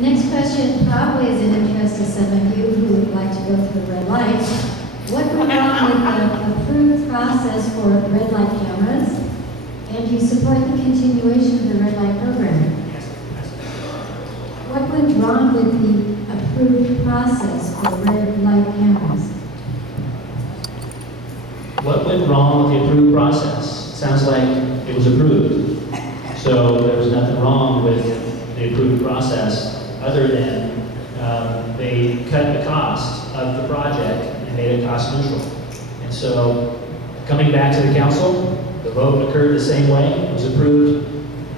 Next question probably is in interest of some of you who would like to go through red lights. What went wrong with the approved process for red light cameras? And do you support the continuation of the red light program? What went wrong with the approved process for red light cameras? What went wrong with the approved process? Sounds like it was approved. So there was nothing wrong with the approved process other than they cut the cost of the project and made it cost neutral. And so coming back to the council, the vote occurred the same way. It was approved.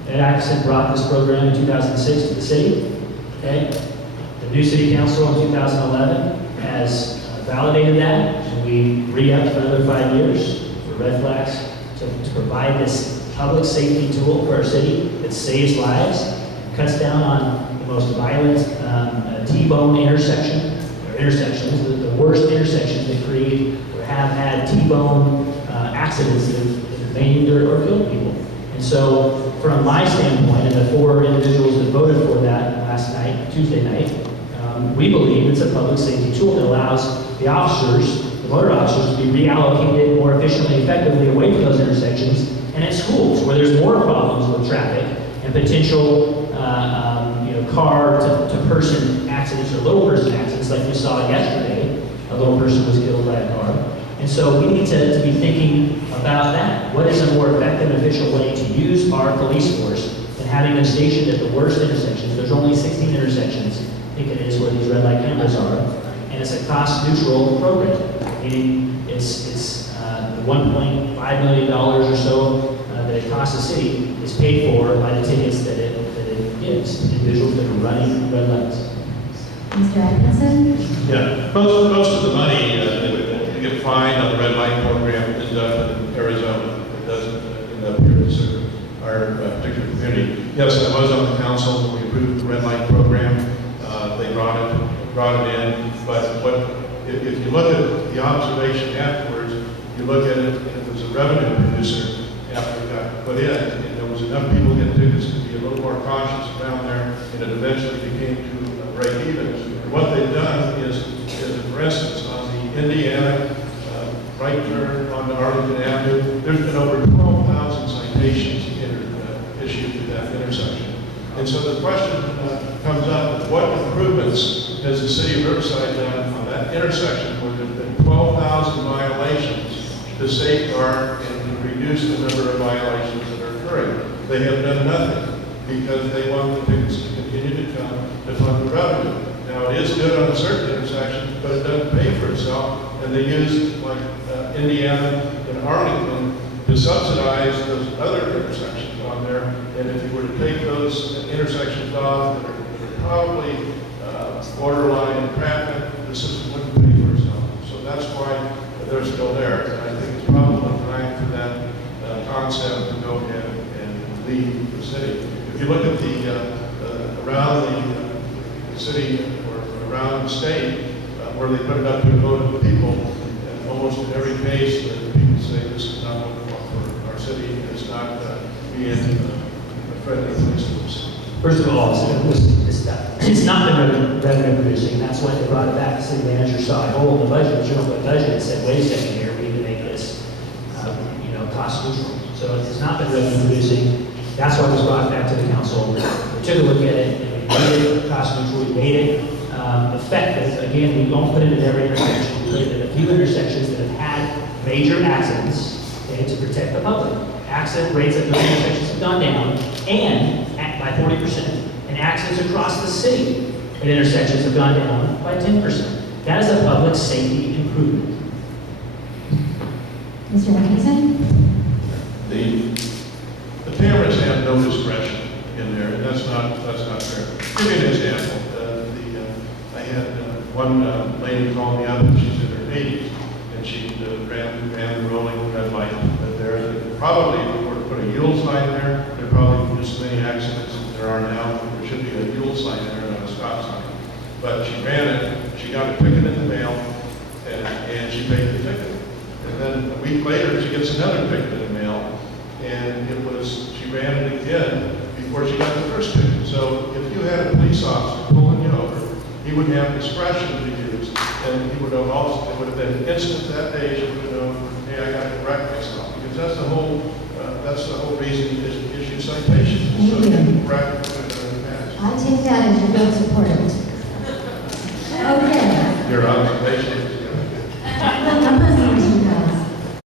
Ed Atkinson brought this program in 2006 to the city. Okay? The new city council in 2011 has validated that, and we re-upped for another 5 years for red flags to provide this public safety tool for our city that saves lives, cuts down on the most violent T-bone intersections, the worst intersections that create or have had T-bone accidents that have maimed or killed people. And so, from my standpoint, and the 4 individuals that voted for that last night, Tuesday night, we believe it's a public safety tool that allows the officers, the motor officers, to be reallocated more efficiently and effectively away from those intersections and at schools where there's more problems with traffic and potential car-to-person accidents or little person accidents like we saw yesterday. A little person was killed by a car. And so we need to be thinking about that. What is a more effective and efficient way to use our police force than having them stationed at the worst intersections? There's only 16 intersections, I think it is, where these red light cameras are. And it's a cost-neutral program, meaning it's the $1.5 million or so that it costs the city is paid for by the tickets that it gives to individuals that are running red lights. Mr. Atkinson? Yeah, most of the money they get fined on the red light program is done in Arizona. It doesn't end up here in serve our particular community. Yes, I was on the council when we approved the red light program. They brought it in, but if you look at the observation afterwards, you look at it, and it was a revenue producer after it got put in, and there was enough people getting tickets to be a little more cautious around there, and it eventually became to break even. And what they've done is for instance, on the Indiana right turn on Arlington Avenue, there's been over 12,000 citations issued to that intersection. And so the question comes up, what improvements has the city of Riverside done on that intersection where there's been 12,000 violations to safeguard and to reduce the number of violations that are occurring? They have done nothing because they want the tickets to continue to come to fund the revenue. Now, it is good on a certain intersection, but it doesn't pay for itself, and they use, like Indiana and Arlington, to subsidize those other intersections on there. And if you were to take those intersections off that are probably borderline in traffic, the system wouldn't pay for itself. So that's why they're still there. And I think it's probably time for that concept to go ahead and leave the city. If you look at the around the city or around the state, where they put it up to a vote of the people, and almost in every case, the people say this is not what we want for our city. It's not being a friendly place to us. First of all, it's not been revenue producing. That's why they brought it back. The city manager saw a hole in the budget, the general budget, and said, wait a second here, we need to make this cost neutral. So it's not been revenue producing. That's why it was brought back to the council. We took a look at it, and we made it cost neutral. We made it effective. Again, we don't put it in every intersection. We put it in a few intersections that have had major accidents, okay, to protect the public. Accident rates at those intersections have gone down, and by 40%. And accidents across the city at intersections have gone down by 10%. That is a public safety improvement. Mr. Atkinson? The cameras have no discretion in there, and that's not fair. Give me an example. I had one lady call me up, and she's in her 80s, and she ran the rolling red light there. Probably, if we were to put a yield sign there, there'd probably be just as many accidents as there are now. There should be a yield sign there, not a stop sign. But she ran it, she got a ticket in the mail, and she paid the ticket. And then a week later, she gets another ticket in the mail, and she ran it again before she got the first ticket. So if you you had a police officer pulling you over, he would have discretion to use, and he would have also, it would have been instant that day, you would have known, hey, I got to correct myself, because that's the whole reason you issue citations, so you can correct it when it matters. I take that as you don't support it, Mr.